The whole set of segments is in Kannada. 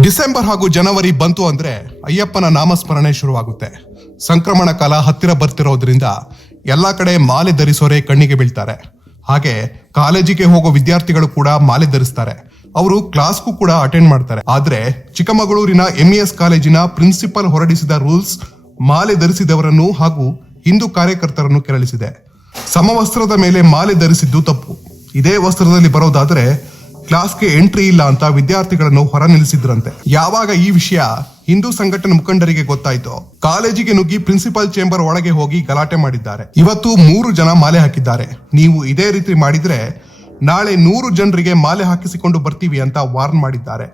ಡಿಸೆಂಬರ್ ಹಾಗೂ ಜನವರಿ ಬಂತು ಅಂದ್ರೆ ಅಯ್ಯಪ್ಪನ ನಾಮಸ್ಮರಣೆ ಶುರುವಾಗುತ್ತೆ. ಸಂಕ್ರಮಣ ಕಾಲ ಹತ್ತಿರ ಬರ್ತಿರೋದ್ರಿಂದ ಎಲ್ಲಾ ಕಡೆ ಮಾಲೆ ಧರಿಸೋರೆ ಕಣ್ಣಿಗೆ ಬೀಳ್ತಾರೆ. ಹಾಗೆ ಕಾಲೇಜಿಗೆ ಹೋಗೋ ವಿದ್ಯಾರ್ಥಿಗಳು ಕೂಡ ಮಾಲೆ ಧರಿಸ್ತಾರೆ. ಅವರು ಕ್ಲಾಸ್ಗೂ ಕೂಡ ಅಟೆಂಡ್ ಮಾಡ್ತಾರೆ. ಆದ್ರೆ ಚಿಕ್ಕಮಗಳೂರಿನ ಎಂಇಎಸ್ ಕಾಲೇಜಿನ ಪ್ರಿನ್ಸಿಪಲ್ ಹೊರಡಿಸಿದ ರೂಲ್ಸ್ ಮಾಲೆ ಧರಿಸಿದವರನ್ನು ಹಾಗೂ ಹಿಂದೂ ಕಾರ್ಯಕರ್ತರನ್ನು ಕೆರಳಿಸಿದೆ. ಸಮವಸ್ತ್ರದ ಮೇಲೆ ಮಾಲೆ ಧರಿಸಿದ್ದು ತಪ್ಪು. ಇದೇ ವಸ್ತ್ರದಲ್ಲಿ ಬರೋದಾದ್ರೆ ಕ್ಲಾಸ್ಗೆ ಎಂಟ್ರಿ ಇಲ್ಲ ಅಂತ ವಿದ್ಯಾರ್ಥಿಗಳನ್ನು ಹೊರ ನಿಲ್ಲಿಸಿದ್ರಂತೆ. ಯಾವಾಗ ಈ ವಿಷಯ ಹಿಂದೂ ಸಂಘಟನೆ ಮುಖಂಡರಿಗೆ ಗೊತ್ತಾಯ್ತು ಕಾಲೇಜಿಗೆ ನುಗ್ಗಿ ಪ್ರಿನ್ಸಿಪಾಲ್ ಚೇಂಬರ್ ಒಳಗೆ ಹೋಗಿ ಗಲಾಟೆ ಮಾಡಿದ್ದಾರೆ. ಇವತ್ತು ಮೂರು ಜನ ಮಾಲೆ ಹಾಕಿದ್ದಾರೆ. ನೀವು ಇದೇ ರೀತಿ ಮಾಡಿದ್ರೆ ನಾಳೆ ನೂರು ಜನರಿಗೆ ಮಾಲೆ ಹಾಕಿಸಿಕೊಂಡು ಬರ್ತೀವಿ ಅಂತ ವಾರ್ನ್ ಮಾಡಿದ್ದಾರೆ.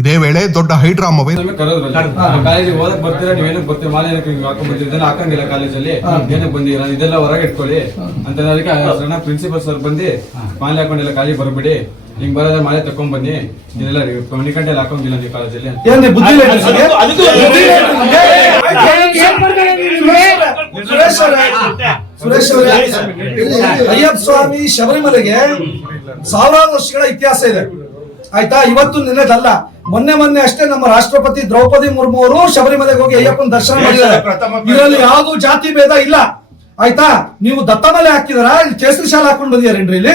ಇದೇ ವೇಳೆ ದೊಡ್ಡ ಹೈಡ್ರಾಮವೇ ಕಾಲೇಜಿಗೆ ಓದಕ್ ಬರ್ತೀರಾ? ನೀವ್ ಏನಕ್ಕೆ ಬರ್ತೀರಾ? ಮಾಲೆ ಹಾಕೊಂಡ್ ಹಾಕಂಗಿಲ್ಲ ಕಾಲೇಜಲ್ಲಿ. ಏನಕ್ಕೆ ಬಂದಿರ ಇದೆಲ್ಲ ಹೊರಗೆ ಇಟ್ಕೊಳ್ಳಿ. ಅಂತ ಪ್ರಿನ್ಸಿಪಲ್ ಸರ್ ಬಂದು ಮಾಲೆ ಹಾಕೊಂಡಿಲ್ಲ ಕಾಲೇಜ್ ಬರಬೇಡಿ. ಹಿಂಗ್ ಬರೋದ್ರೆ ಮನೆ ತಕೊಂಡ್ ಬನ್ನಿ ಇದೆಲ್ಲ ಮಣಿಕಂಟೆಲ್ಲ ಹಾಕೊಂಗಿಲ್ಲ ನೀವು ಕಾಲೇಜಲ್ಲಿ ಅಂತ. ಏನ್ ಬುದ್ಧಿ ಇಲ್ಲ ನಿಮ್ಗೆ? ಬುದ್ಧಿ ಇಲ್ಲ ನಿಮ್ಗೆ? ಸುರೇಶ್ ಅವರೇ, ಸುರೇಶ್ ಅವರೇ, ಅಯ್ಯಪ್ಪ ಸ್ವಾಮಿ ಶಬರಿಮಲೆಗೆ ಸಾವಿರಾರು ವರ್ಷಗಳ ಇತಿಹಾಸ ಇದೆ ಆಯ್ತಾ ಇವತ್ತು ನಿನ್ನೆದಲ್ಲ ಮೊನ್ನೆ ಮೊನ್ನೆ ಅಷ್ಟೇ ನಮ್ಮ ರಾಷ್ಟ್ರಪತಿ ದ್ರೌಪದಿ ಮುರ್ಮು ಅವರು ಶಬರಿಮಲೆಗೆ ಹೋಗಿ ಅಯ್ಯಪ್ಪನ ದರ್ಶನ ಮಾಡಿದ್ದಾರೆ ಇದರಲ್ಲಿ ಯಾವ್ದು ಜಾತಿ ಭೇದ ಇಲ್ಲ ಆಯ್ತಾ ನೀವು ದತ್ತಮಲೆ ಹಾಕಿದಾರ ಇಲ್ಲಿ ಕೇಸರಿ ಶಾಲೆ ಹಾಕೊಂಡು ಬಂದಿದ್ದಾರೆ ಇಲ್ಲಿ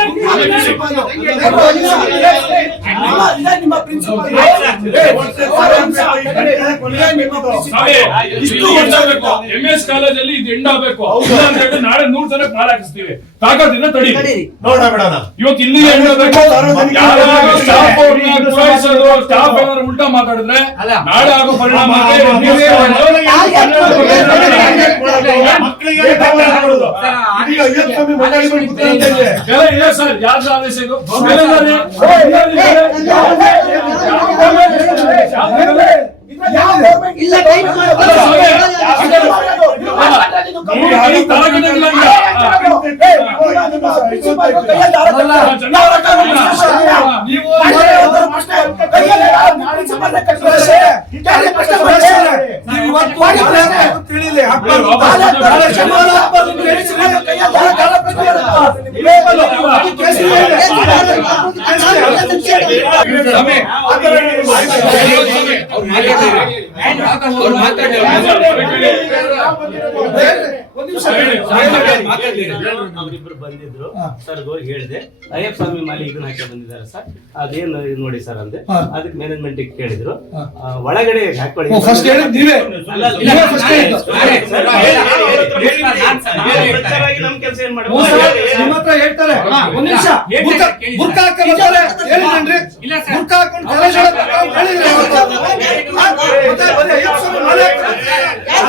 ಮಕ್ಕಳಿಗೆ ಮಕ್ಕಳಿಗೆ ಮಕ್ಕಳಿಗೆ ಎಂ ಎಸ್ ಕಾಲೇಜಲ್ಲಿ ಇದು ಎಂಡ್ ಆಗ್ಬೇಕು ನಾಳೆ ನೂರ್ ಜನಕ್ಕೆ ಮಾಲ್ ಹಾಕಿಸ್ತೀವಿ ತಡಿ ಇವತ್ತು ಇಲ್ಲಿ ಎಂಡ್ ಆಗ್ಬೇಕು ಯಾರಾದ್ರೂ ಸ್ಟಾಫ್ ಏನಾದ್ರು ಉಲ್ಟಾ ಮಾತಾಡಿದ್ರೆ ನಾಳೆ ಆಗೋ ಪರಿಣಾಮ ನೀವೇ ಎಲ್ಲ ಇದೆ ಸರ್ ಯಾರ್ದು ಆದೇಶ ಇದು ಎಲ್ಲರಿದ್ದಾರೆ? ಎಲ್ಲರಿದ್ದಾರೆ? ಇಲ್ಲ ಟೈಮ್ ನೀವು ಈ ತರಗತಿಗಳಿಂದ, ನೀವು ನೀವು ಇವತ್ತು ಮಾಲೆ ಅದು ಅವರಿಬ್ರು ಬಂದಿದ್ರು ಸರ್ ಹೋಗಿ ಹೇಳಿದೆ ಅಯ್ಯಪ್ಪ ಸ್ವಾಮಿ ಮಾಲಿ ಇದನ್ನ ಹಾಕಿ ಬಂದಿದ್ದಾರೆ ಸರ್ ಅದೇನು ಇದು ನೋಡಿ ಸರ್ ಅಂದೆ ಅದಕ್ಕೆ ಮ್ಯಾನೇಜ್ಮೆಂಟ್ ಕೇಳಿದ್ರು ಒಳಗಡೆ ಹಾಕೊಳ್ಳಿ. ನಮ್ ಕೆಲಸ ಏನ್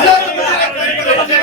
ಹ್ಞೂ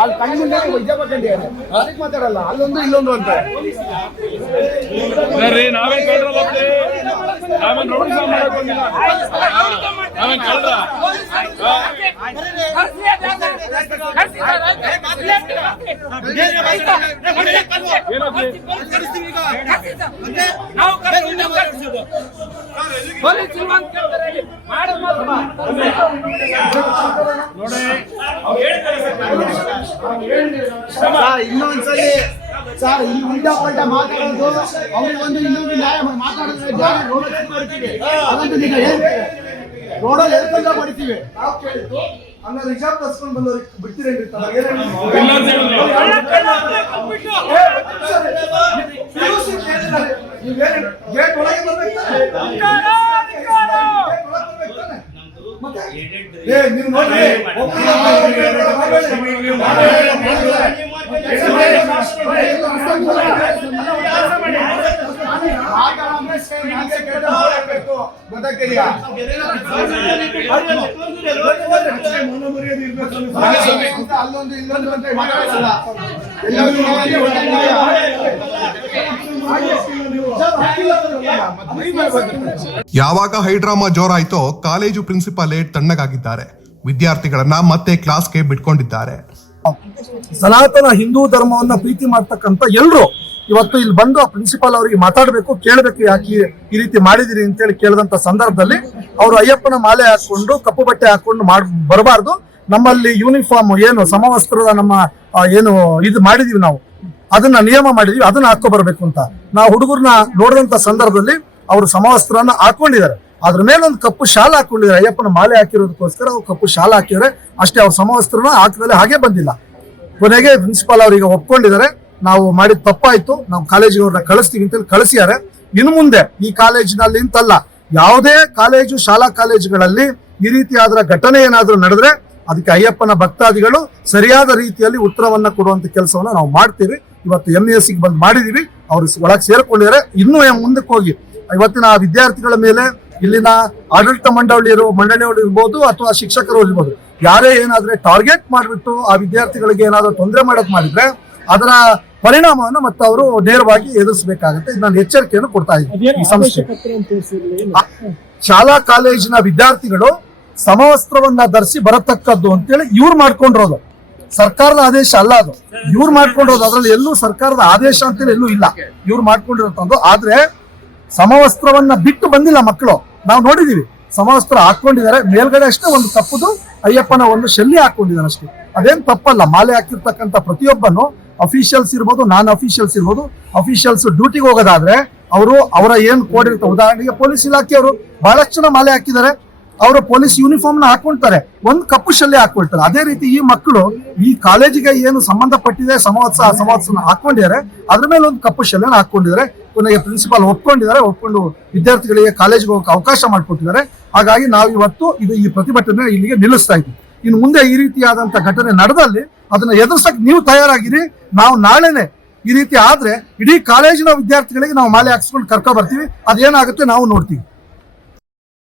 ಅಲ್ಲಿ ಕಣ್ಣು ಮುಂದೆ ವಿದ್ಯಾಪೀಠ ಅದಕ್ಕೆ ಮಾತಾಡಲ್ಲ ಅಲ್ಲೊಂದು ಇಲ್ಲೊಂದು ಅಂತ. ನಾವೇ ಕಳ್ರಲ್ಲ ಬಿಡಿ. ನಾವೇನ್ ರೌಡಿ ಸಾಮ್ ಮಾಡಕ್ ಬಂದಿಲ್ಲ. ನಾವೇನ್ ಕಳ್ರ? ಸರ್ ಇನ್ನೊಂದ್ಸಲಿ, ಸರ್, ಈ ಉಲ್ಟಾ ಪಲ್ಟಾ ಮಾತಾಡೋದು, ಅವ್ರಿಗೆ ಒಂದು ಇನ್ನೊಂದು ನ್ಯಾಯ ಮಾತಾಡೋದು ರೋಡಲ್ಲಿ ಮಾಡ್ತೀವಿ ಅದಂತೂ ಈಗ ಹಂಗಾದ್ರೆ ಹಿಜಾಬ್ ತರ್ಸ್ಕೊಂಡು ಬಂದವ್ರಿಗೆ ಬಿಡ್ತೀರೇನ್ರಿ. ನೀವೇನು ಗೇಟ್ ಒಳಗೆ ಬರ್ಬೇಕು? ಏ, ನೀವು ನೋಡ್ರಿ ಅಲ್ಲೊಂದು ಇಲ್ಲೊಂದು ಅಂತ ಮಾತಾಡಲ್ಲ ಎಲ್ಲರಿಗೂ ಯಾವಾಗ ಹೈಡ್ರಾಮಾ ಜೋರಾಯ್ತೋ ಕಾಲೇಜು ಪ್ರಿನ್ಸಿಪಾಲೇ ತಣ್ಣಗಾಗಿದ್ದಾರೆ ವಿದ್ಯಾರ್ಥಿಗಳನ್ನ ಮತ್ತೆ ಕ್ಲಾಸ್ಗೆ ಬಿಟ್ಕೊಂಡಿದ್ದಾರೆ ಸನಾತನ ಹಿಂದೂ ಧರ್ಮವನ್ನ ಪ್ರೀತಿ ಮಾಡ್ತಕ್ಕಂಥ ಎಲ್ರು ಇವತ್ತು ಇಲ್ಲಿ ಬಂದು ಆ ಪ್ರಿನ್ಸಿಪಾಲ್ ಅವರಿಗೆ ಮಾತಾಡಬೇಕು ಕೇಳಬೇಕು ಯಾಕೆ ಈ- ಈ ರೀತಿ ಮಾಡಿದಿರಿ ಅಂತೇಳಿ ಕೇಳಿದಂತ ಸಂದರ್ಭದಲ್ಲಿ ಅವರು ಅಯ್ಯಪ್ಪನ ಮಾಲೆ ಹಾಕೊಂಡು, ಕಪ್ಪು ಬಟ್ಟೆ ಹಾಕೊಂಡು ಮಾಡ್, ಬರಬಾರ್ದು. ನಮ್ಮಲ್ಲಿ ಯೂನಿಫಾರ್ಮ್ ಏನು ಸಮವಸ್ತ್ರದ ನಮ್ಮ ಏನು ಇದು ಮಾಡಿದೀವಿ ನಾವು. ಅದನ್ನ ನಿಯಮ ಮಾಡಿದೀವಿ, ಅದನ್ನ ಹಾಕೋ ಬರಬೇಕು ಅಂತ. ನಾವು ಹುಡುಗರನ್ನ ನೋಡಿದಂತ ಸಂದರ್ಭದಲ್ಲಿ ಅವರು ಸಮವಸ್ತ್ರನ ಹಾಕೊಂಡಿದ್ದಾರೆ. ಅದ್ರ ಮೇಲೆ ಒಂದು ಕಪ್ಪು ಶಾಲ ಹಾಕೊಂಡಿದ್ದಾರೆ. ಅಯ್ಯಪ್ಪನ ಮಾಲೆ ಹಾಕಿರೋದಕ್ಕೋಸ್ಕರ ಅವ್ರು ಕಪ್ಪು ಶಾಲ ಹಾಕಿದ್ರೆ ಅಷ್ಟೇ ಅವ್ರ ಸಮವಸ್ತ್ರನ ಹಾಕಿದ್ರೆ ಹಾಗೆ ಬಂದಿಲ್ಲ. ಕೊನೆಗೆ ಪ್ರಿನ್ಸಿಪಾಲ್ ಅವರಿಗೆ ಒಪ್ಕೊಂಡಿದ್ದಾರೆ. ನಾವು ಮಾಡಿದ ತಪ್ಪಾಯ್ತು. ನಾವು ಕಾಲೇಜಿಗೆ ಅವ್ರನ್ನ ಕಳಿಸ್ತೀವಿ ಅಂತೇಳಿ ಕಳಿಸ್ಯಾರೆ. ಇನ್ನು ಮುಂದೆ ಈ ಕಾಲೇಜಿನಲ್ಲಿ ಅಂತಲ್ಲ ಯಾವುದೇ ಕಾಲೇಜು, ಶಾಲಾ ಕಾಲೇಜುಗಳಲ್ಲಿ ಈ ರೀತಿಯಾದ ಘಟನೆ ಏನಾದರೂ ನಡೆದ್ರೆ ಅದಕ್ಕೆ ಅಯ್ಯಪ್ಪನ ಭಕ್ತಾದಿಗಳು ಸರಿಯಾದ ರೀತಿಯಲ್ಲಿ ಉತ್ತರವನ್ನ ಕೊಡುವಂತ ಕೆಲಸವನ್ನ ನಾವು ಮಾಡ್ತೀವಿ. ಇವತ್ತು ಎಂ ಎಸ್ಗೆ ಬಂದು ಮಾಡಿದೀವಿ. ಅವರು ಒಳಗೆ ಸೇರ್ಕೊಂಡಿದ್ದಾರೆ. ಇನ್ನೂ ಮುಂದಕ್ಕೆ ಹೋಗಿ, ಇವತ್ತಿನ ಆ ವಿದ್ಯಾರ್ಥಿಗಳ ಮೇಲೆ ಇಲ್ಲಿನ ಆಡಳಿತ ಮಂಡಳಿಯರು ಮಂಡಳಿಯವರು ಇರ್ಬೋದು ಅಥವಾ ಶಿಕ್ಷಕರು ಇರ್ಬೋದು, ಯಾರೇ ಏನಾದ್ರೆ ಟಾರ್ಗೆಟ್ ಮಾಡಿಬಿಟ್ಟು ಆ ವಿದ್ಯಾರ್ಥಿಗಳಿಗೆ ಏನಾದರೂ ತೊಂದರೆ ಮಾಡಕ್ ಮಾಡಿದ್ರೆ ಅದರ ಪರಿಣಾಮವನ್ನು ಮತ್ತೆ ಅವರು ನೇರವಾಗಿ ಎದುರಿಸಬೇಕಾಗುತ್ತೆ. ನಾನು ಎಚ್ಚರಿಕೆಯನ್ನು ಕೊಡ್ತಾ ಇದ್ದೀನಿ ಶಾಲಾ ಕಾಲೇಜಿನ ವಿದ್ಯಾರ್ಥಿಗಳು ಸಮವಸ್ತ್ರವನ್ನ ಧರಿಸಿ ಬರತಕ್ಕದ್ದು ಅಂತೇಳಿ ಇವ್ರು ಮಾಡ್ಕೊಂಡಿರೋದು. ಸರ್ಕಾರದ ಆದೇಶ ಅಲ್ಲ ಅದು. ಇವ್ರು ಮಾಡ್ಕೊಂಡಿರೋದು. ಅದ್ರಲ್ಲಿ ಎಲ್ಲೂ ಸರ್ಕಾರದ ಆದೇಶ ಅಂತೇಳಿ ಎಲ್ಲೂ ಇಲ್ಲ. ಇವ್ರು ಮಾಡ್ಕೊಂಡಿರೋದು ಆದ್ರೆ ಸಮವಸ್ತ್ರವನ್ನ ಬಿಟ್ಟು ಬಂದಿಲ್ಲ ಮಕ್ಕಳು. ನಾವು ನೋಡಿದೀವಿ. ಸಮವಸ್ತ್ರ ಹಾಕೊಂಡಿದ್ದಾರೆ. ಮೇಲ್ಗಡೆ ಅಷ್ಟೇ ಒಂದು ತಪ್ಪುದು. ಅಯ್ಯಪ್ಪನ ಒಂದು ಶಲ್ಯ ಹಾಕೊಂಡಿದ್ದಾರೆ ಅಷ್ಟೇ ಅದೇನ್ ತಪ್ಪಲ್ಲ. ಮಾಲೆ ಹಾಕಿರ್ತಕ್ಕಂಥ ಪ್ರತಿಯೊಬ್ಬನು ಅಫಿಷಿಯಲ್ಸ್ ಇರ್ಬೋದು ನಾನ್ ಅಫಿಷಿಯಲ್ಸ್ ಇರ್ಬೋದು ಅಫಿಷಿಯಲ್ಸ್ ಡ್ಯೂಟಿಗೆ ಹೋಗೋದಾದ್ರೆ ಅವರು ಅವರ ಏನ್ ಕೋಡ್ ಇರುತ್ತೆ, ಉದಾಹರಣೆಗೆ ಪೊಲೀಸ್ ಇಲಾಖೆಯವರು ಬಹಳಷ್ಟು ಜನ ಮಾಲೆ ಹಾಕಿದ್ದಾರೆ. ಅವರು ಪೊಲೀಸ್ ಯೂನಿಫಾರ್ಮ್ನ ಹಾಕೊಳ್ತಾರೆ ಒಂದು ಕಪ್ಪು ಶಲ್ಯ ಹಾಕೊಳ್ತಾರೆ. ಅದೇ ರೀತಿ ಈ ಮಕ್ಕಳು ಈ ಕಾಲೇಜಿಗೆ ಏನು ಸಂಬಂಧಪಟ್ಟಿದೆ ಸಮವತ್ಸ ಸಮವತ್ಸನ ಹಾಕೊಂಡಿದ್ದಾರೆ, ಅದ್ರ ಮೇಲೆ ಒಂದು ಕಪ್ಪು ಶಲ್ಯನ ಹಾಕೊಂಡಿದ್ದಾರೆ. ಕೊನೆಗೆ ಪ್ರಿನ್ಸಿಪಾಲ್ ಒಪ್ಕೊಂಡಿದ್ದಾರೆ, ಒಪ್ಕೊಂಡು ವಿದ್ಯಾರ್ಥಿಗಳಿಗೆ ಕಾಲೇಜಿಗೆ ಹೋಗಕ್ಕೆ ಅವಕಾಶ ಮಾಡಿಕೊಟ್ಟಿದ್ದಾರೆ. ಹಾಗಾಗಿ ನಾವು ಇವತ್ತು ಇದು ಈ ಪ್ರತಿಭಟನೆ ಇಲ್ಲಿಗೆ ನಿಲ್ಲಿಸ್ತಾ ಇದ್ವಿ ಇನ್ನು ಮುಂದೆ ಈ ರೀತಿಯಾದಂತ ಘಟನೆ ನಡೆದಲ್ಲಿ ಅದನ್ನ ಎದುರಿಸಕ್ ನೀವು ತಯಾರಾಗಿರಿ. ನಾವು ನಾಳೆನೆ ಈ ರೀತಿ ಆದ್ರೆ ಇಡೀ ಕಾಲೇಜಿನ ವಿದ್ಯಾರ್ಥಿಗಳಿಗೆ ನಾವು ಮಾಲೆ ಹಾಕ್ಸ್ಕೊಂಡು ಕರ್ಕೊ ಬರ್ತೀವಿ. ಅದೇನಾಗುತ್ತೆ ನಾವು ನೋಡ್ತೀವಿ.